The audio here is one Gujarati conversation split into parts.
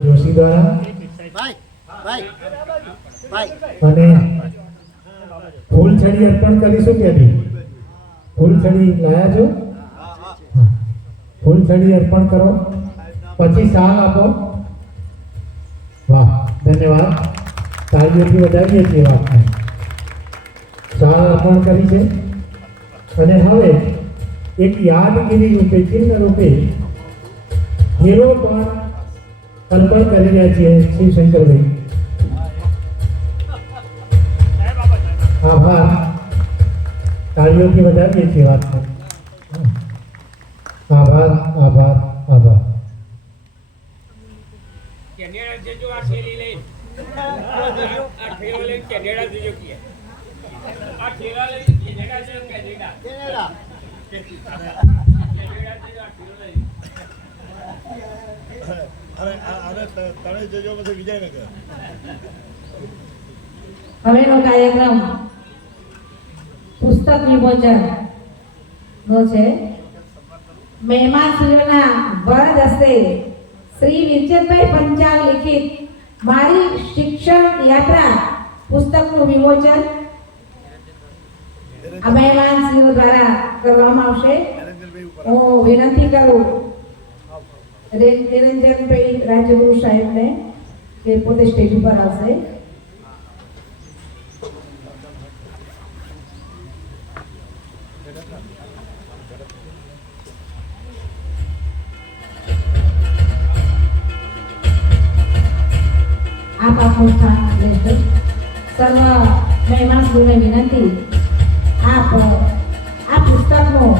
જોશી દ્વારા અને ફૂલછડી અર્પણ કરીશું કે નહીં? ફૂલછડી લાયા છો? ફૂલછડી અર્પણ કરો, પછી શાલ આપો. વાહ, ધન્યવાદ. તાળીઓથી વધાવીએ છીએ વાતને. શાલ અર્પણ કરી છે અને હવે એક યાદગીરી રૂપે, ચિહ્ન રૂપે હીરો પણ અર્પણ કરી રહ્યા છીએ શિવશંકરભાઈ. આભાર. તાળીઓથી વધાવીએ છીએ વાતને. આભાર, આભાર, આભાર. કેનેડા જેજો આ શેરી લઈ આ ઠેલો લઈ કેનેડા જેજો કે આ ઠેલા લઈ કેનેડા જેજો કેનેડા કેનેડા કેનેડા જેજો આ ઠેલો લઈ અરે તણે જેજો પછી વિજયનગર. હવેનો કાર્યક્રમ પુસ્તક વિમોચન નો છે. મહેમાનશ્રીઓના વરદ હસ્તે શ્રી વિરચંદભાઈ પંચાલ લિખિત મારી શિક્ષણ યાત્રા પુસ્તકનું વિમોચન આ મહેમાનશ્રીઓ દ્વારા કરવામાં આવશે. હું વિનંતી કરું નિરંજનભાઈ રાજ્યગુરુ સાહેબને કે પોતે સ્ટેજ ઉપર આવશે. આપ આપનું સ્થાન લેશો. સર્વ મહેમાનશ્રીઓને વિનંતી, આપ આ પુસ્તકનું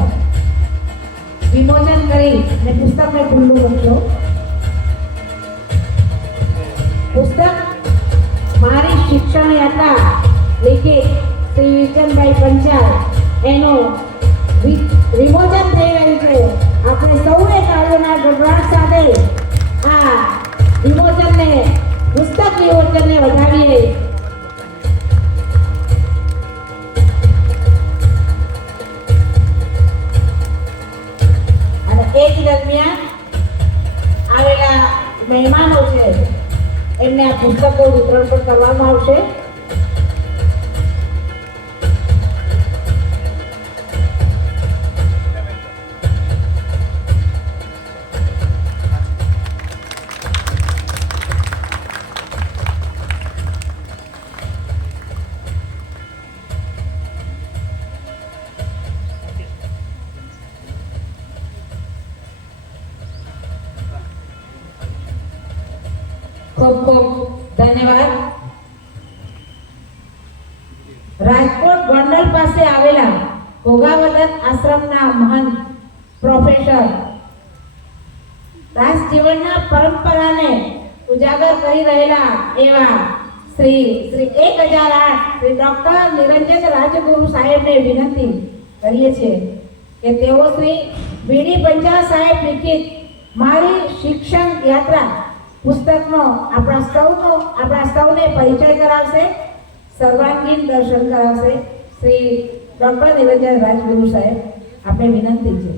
વિમોચન કરી અને પુસ્તકને ખુલ્લું મૂકશો. પુસ્તક મારી શિક્ષણ યાત્રા લિખિત શ્રી વિરચંદભાઈ પંચાલ એનું વિમોચન થઈ રહ્યું છે. આપણે સૌએ તાળીઓના ગડગડાટ સાથે આ વિમોચનને પુસ્તક વિમોચનને વધાવીએ. અને એ જ દરમિયાન આવેલા મહેમાનો છે એમને આ પુસ્તકો વિતરણ પણ કરવામાં આવશે. ખૂબ ખૂબ ધન્યવાદ. રાજકોટ ગોંડલ પાસે આવેલા ભોગાવદન આશ્રમના મહંત પ્રોફેસર રાસજીવનના પરંપરાને ઉજાગર કરી રહેલા એવા શ્રી 1008 શ્રી ડોક્ટર નિરંજન રાજગુરુ સાહેબને વિનંતી કરીએ છીએ કે તેઓ શ્રી વીડી પંચાલ સાહેબ લિખિત મારી શિક્ષણ યાત્રા પુસ્તકનો આપણા સૌને પરિચય કરાવશે, સર્વાંગીણ દર્શન કરાવશે. શ્રી ડોક્ટર નિરંજન રાજગુરુ સાહેબ, આપણે વિનંતી છે.